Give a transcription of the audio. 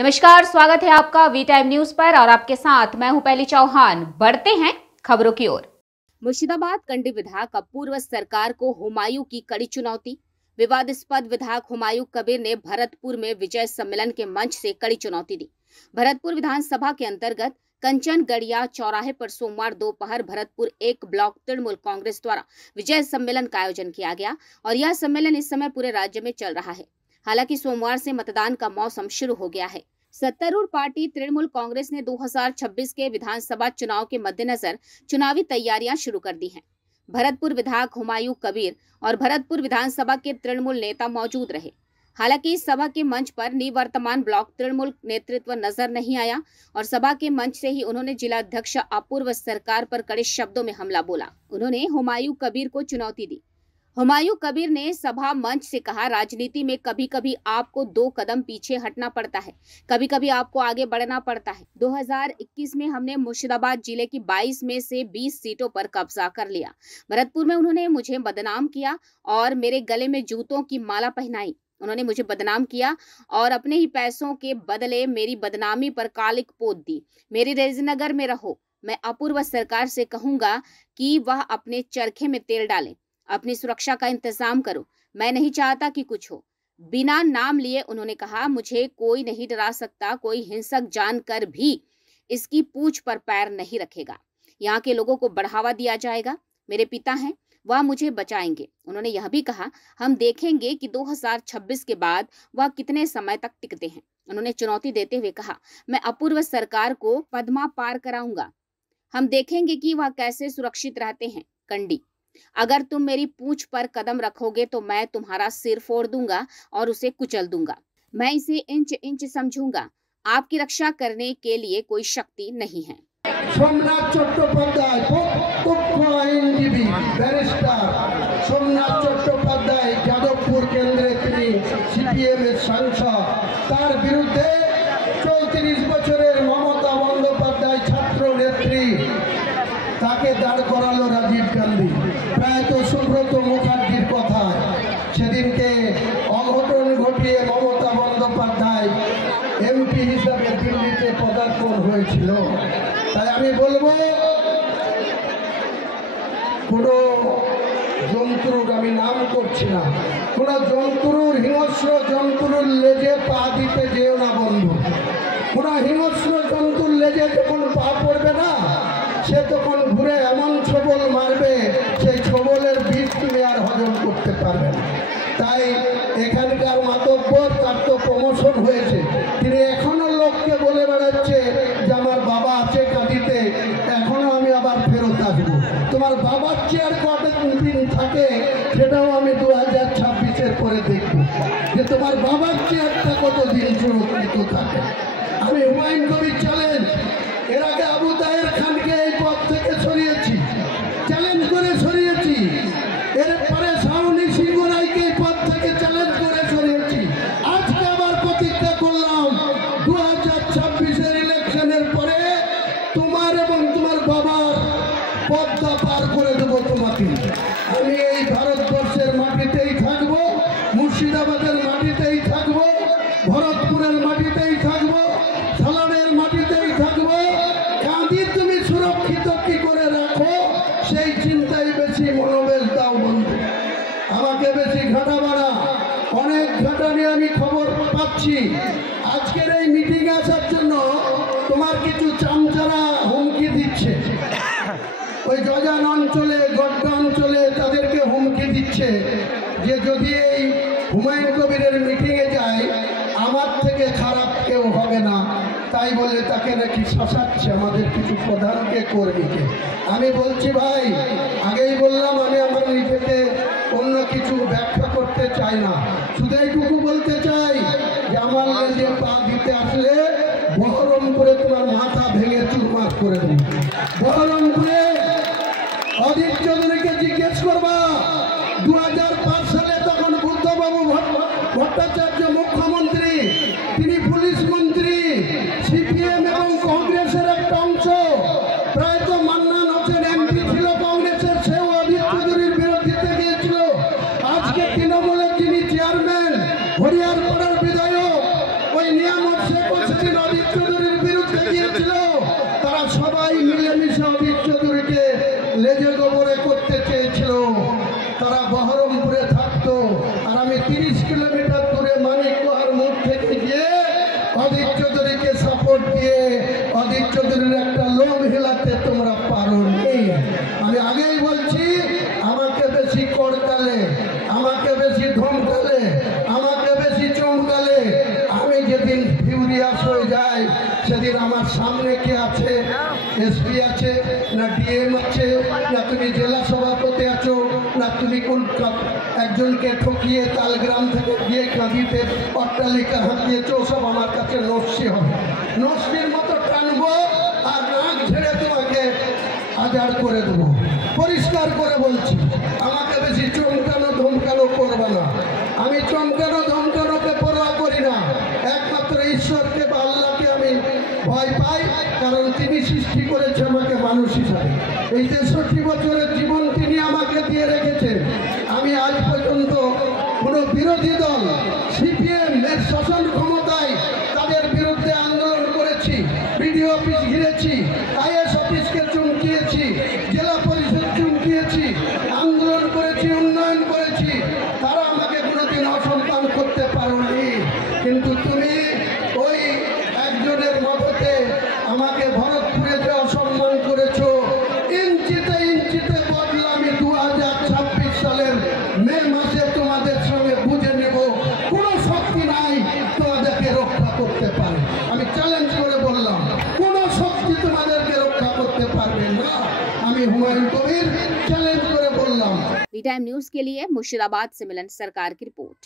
नमस्कार, स्वागत है आपका वी टाइम न्यूज पर और आपके साथ मैं हूं पहली चौहान। बढ़ते हैं खबरों की ओर। मुर्शिदाबाद कंडी विधायक पूर्व सरकार को हुमायूं की कड़ी चुनौती। विवादास्पद विधायक हुमायूं कबीर ने भरतपुर में विजय सम्मेलन के मंच से कड़ी चुनौती दी। भरतपुर विधानसभा के अंतर्गत कंचनगढ़िया चौराहे पर सोमवार दोपहर भरतपुर 1 ब्लॉक तृणमूल कांग्रेस द्वारा विजय सम्मेलन का आयोजन किया गया और यह सम्मेलन इस समय पूरे राज्य में चल रहा है। हालांकि सोमवार से मतदान का मौसम शुरू हो गया है। सत्तारूढ़ पार्टी तृणमूल कांग्रेस ने 2026 के विधानसभा चुनाव के मद्देनजर चुनावी तैयारियां शुरू कर दी हैं। भरतपुर विधायक हुमायूं कबीर और भरतपुर विधानसभा के तृणमूल नेता मौजूद रहे। हालांकि इस सभा के मंच पर निवर्तमान ब्लॉक तृणमूल नेतृत्व नजर नहीं आया और सभा के मंच से ही उन्होंने जिलाध्यक्ष अपूर्व सरकार पर कड़े शब्दों में हमला बोला। उन्होंने हुमायूं कबीर को चुनौती दी। हुमायूं कबीर ने सभा मंच से कहा, राजनीति में कभी कभी आपको 2 कदम पीछे हटना पड़ता है, कभी कभी आपको आगे बढ़ना पड़ता है। 2021 में हमने मुर्शिदाबाद जिले की 22 में से 20 सीटों पर कब्जा कर लिया। भरतपुर में उन्होंने मुझे बदनाम किया और मेरे गले में जूतों की माला पहनाई। उन्होंने मुझे बदनाम किया और अपने ही पैसों के बदले मेरी बदनामी पर कालिक पोत दी। मेरी रेजनगर में रहो। मैं अपूर्व सरकार से कहूंगा कि वह अपने चरखे में तेल डालें, अपनी सुरक्षा का इंतजाम करो। मैं नहीं चाहता कि कुछ हो। बिना नाम लिए उन्होंने कहा, मुझे कोई नहीं डरा सकता, कोई हिंसक जानकर भी इसकी पूंछ पर पैर नहीं रखेगा। यहाँ के लोगों को बढ़ावा दिया जाएगा। मेरे पिता हैं, वह मुझे बचाएंगे। उन्होंने यह भी कहा, हम देखेंगे कि 2026 के बाद वह कितने समय तक टिकते हैं। उन्होंने चुनौती देते हुए कहा, मैं अपूर्व सरकार को पद्मा पार कराऊंगा। हम देखेंगे कि वह कैसे सुरक्षित रहते हैं। कंडी, अगर तुम मेरी पूंछ पर कदम रखोगे तो मैं तुम्हारा सिर फोड़ दूंगा और उसे कुचल दूंगा। मैं इसे इंच इंच समझूंगा। आपकी रक्षा करने के लिए कोई शक्ति नहीं है। सोमनाथ चट्टोपाध्याय दक्ष आईनजीवी बैरिस्टार सोमनाथ चट्टोपाध्याय যাদবপুর কেন্দ্রে তিনি সিপিএম এর সাংসদ। তার বিরুদ্ধে 34 বছরের মমতা বন্দ্যোপাধ্যায় ছাত্র নেত্রী তাকে দাঁড় করালো রাজীব গান্ধী। প্রায়ত সুব্রত মুখার্জির কথায় সেদিনকে অঘটন ঘটিয়ে মমতা বন্দ্যোপাধ্যায় এমপি হিসাবে দিল্লিতে পদার্পণ হয়েছিল। তাই আমি বলবো, কোনো জন্তুর, আমি নাম করছি না, কোনো জন্তুর, হিংস্র জন্তুর লেজে পা দিতে যেও না বন্ধু। কোনো হিংস্র জন্তুর লেজে যখন পা পড়বে না, সে তখন ঘুরে এমন ছবল মারবে, সেই ছবলের বীজ তুমি আর হজম করতে পারবে না। তাই এখানকার মাতব্বর, তার তো প্রমোশন হয়েছে, তিনি এখনো লোককে বলে বেড়াচ্ছে যে আমার বাবা আছে কাঁদিতে, এখনো আমি আবার ফেরত আসবো। তোমার বাবার চেয়ার কত দিন থাকে সেটাও আমি 2026-এর পরে দেখব যে তোমার বাবার চেয়ারটা কতদিন সুরক্ষিত থাকে। আমি হুমায়ুন কবির চ্যালেঞ্জ, এর আগে আবু তাহের খানকে এই পদ থেকে সরিয়েছি, চ্যালেঞ্জ করে সরিয়েছি। এরপরে শাওনি সিংহ রায়কে এই পদ থেকে চ্যালেঞ্জ করে সরিয়েছি। আজকে আবার প্রতিজ্ঞা করলাম 2026-এর ইলেকশনের পরে তোমার এবং তোমার বাবার পদ্মা পার করে দেবো তোমাকে। আমি এই ভারতবর্ষের মাটিতেই থাকবো, মুর্শিদাবাদের মাটিতেই থাকবো, ভরতপুরের মাটিতেই থাকবো, সালানের মাটিতেই থাকবো। কাঁদি তুমি সুরক্ষিত কি করে রাখো সেই চিন্তায় বেশি মনোবেশ দাও বন্ধু। আমাকে বেশি ঘাটাবা না, অনেক ঘাটানি আমি খবর পাচ্ছি। আজকের এই মিটিং আসার জন্য তোমার কিছু চামচারা হুমকি দিচ্ছে, ওই জজান অঞ্চলে, গড্ডা অঞ্চলে তাদেরকে হুমকি দিচ্ছে যে যদি এই হুমায়ুন কবিরের মিটিংয়ে যায় আমার থেকে খারাপ কেউ হবে না। তাই বলে তাকে নাকি শাসাচ্ছে আমাদের কিছু প্রধানকে, কর্মীকে। আমি বলছি ভাই, আগেই বললাম আমি আমার নিজেকে অন্য কিছু ব্যাখ্যা করতে চাই না, শুধু এইটুকু বলতে চাই যে আমার লেজে পা দিতে আসলে বহরমপুরে তোমার মাথা ভেঙে চুরমার করে দেবে। বহরমপুরে অধীর চৌধুরীকে জিজ্ঞেস করবা, 2005 সালে তখন বুদ্ধবাবু ভট্টাচার্য মুখ্যমন্ত্রী, তিনি পুলিশ মন্ত্রী, সিপিএম এবং কংগ্রেসের একটা অংশ। প্রায় তো মান্নান হোসেন এমপি ছিল কংগ্রেসের, সেও অধীর চৌধুরীর বিরোধিতা গিয়েছিল। আজকে তৃণমূলের যিনি চেয়ারম্যান, হরিয়ারপাড়ার বিধায়ক, ওই নিয়ামত দেখো সেদিন অজিত চৌধুরীর বিরুদ্ধে গিয়েছিল, তারা সবাই মিলেমিশে অজিত চৌধুরীকে লেজে গোবরে করতে চেয়েছিল। তারা বহরমপুরে থাকতো, আর আমি 30 কিলোমিটার দূরে মানিকগড় মোড় থেকে গিয়ে অজিত চৌধুরীকে সাপোর্ট দিয়ে অজিত চৌধুরীর একটা লোম হেলাতে তোমরা পারোনি। আমি আগেই বলছি, আমাকে বেশি কড়কালে, আমাকে বেশি ধমকালে, আমাকে বেশি চমকালে, আমি যেদিন ফিউরিয়াস হয়ে যাই সেদিন আমার সামনে কে আছে? এসপি আছে না ডিএম আছে, না তুমি জেলা সভাপতি আছো, না তুমি কোন একজনকে ঠকিয়ে তালগ্রাম থেকে গিয়ে কাঁদিতে অট্টালিকা হাঁকিয়েছো? সব আমার কাছে নস্যি হবে। নস্যির মতো টানবো আর নাক ঝেড়ে তোমাকে আজাড় করে দেবো। পরিষ্কার করে বলছি, আমাকে বেশি চমকানো ধমকানো করবে না। আমি চমকানো ধমকানোকে পরোয়া করি না। একমাত্র ঈশ্বরকে বা আল্লাহকে আমি ভয় পাই, কারণ তিনি সৃষ্টি করেছে আমাকে মানুষ হিসাবে। এই 63 বছরের জীবন তিনি আমাকে দিয়ে রেখেছেন। আমি আজ পর্যন্ত কোনো বিরোধী দল সিপিএম এর শাসন ক্ষমতায় তাদের বিরুদ্ধে আন্দোলন করেছি, বিডিও অফিস ঘিরেছি, আইএস অফিসকে চমকিয়েছি, জেলা পরিষদ চমকিয়েছি, আন্দোলন করেছি, উন্নয়ন করেছি। তারা আমাকে কোনোদিন অসম্মান করতে পারেনি। কিন্তু তুমি ওই একজনের মততে আমাকে ভরতপুরে যে অসম্মান করেছো, ইঞ্চিতে ইঞ্চিতে বদলা আমি 2026 সালের মে মাসে তোমাদের সঙ্গে বুঝে নেব। কোনো শক্তি নাই তোমাদেরকে রক্ষা করতে পারে। আমি চ্যালেঞ্জ করে বললাম, কোনো শক্তি তোমাদেরকে রক্ষা করতে পারবে না। আমি হুমাयूं कबीर চ্যালেঞ্জ করে বললাম। वी टाइम न्यूज के लिए मुर्शिदाबाद से मिलन सरकार की रिपोर्ट।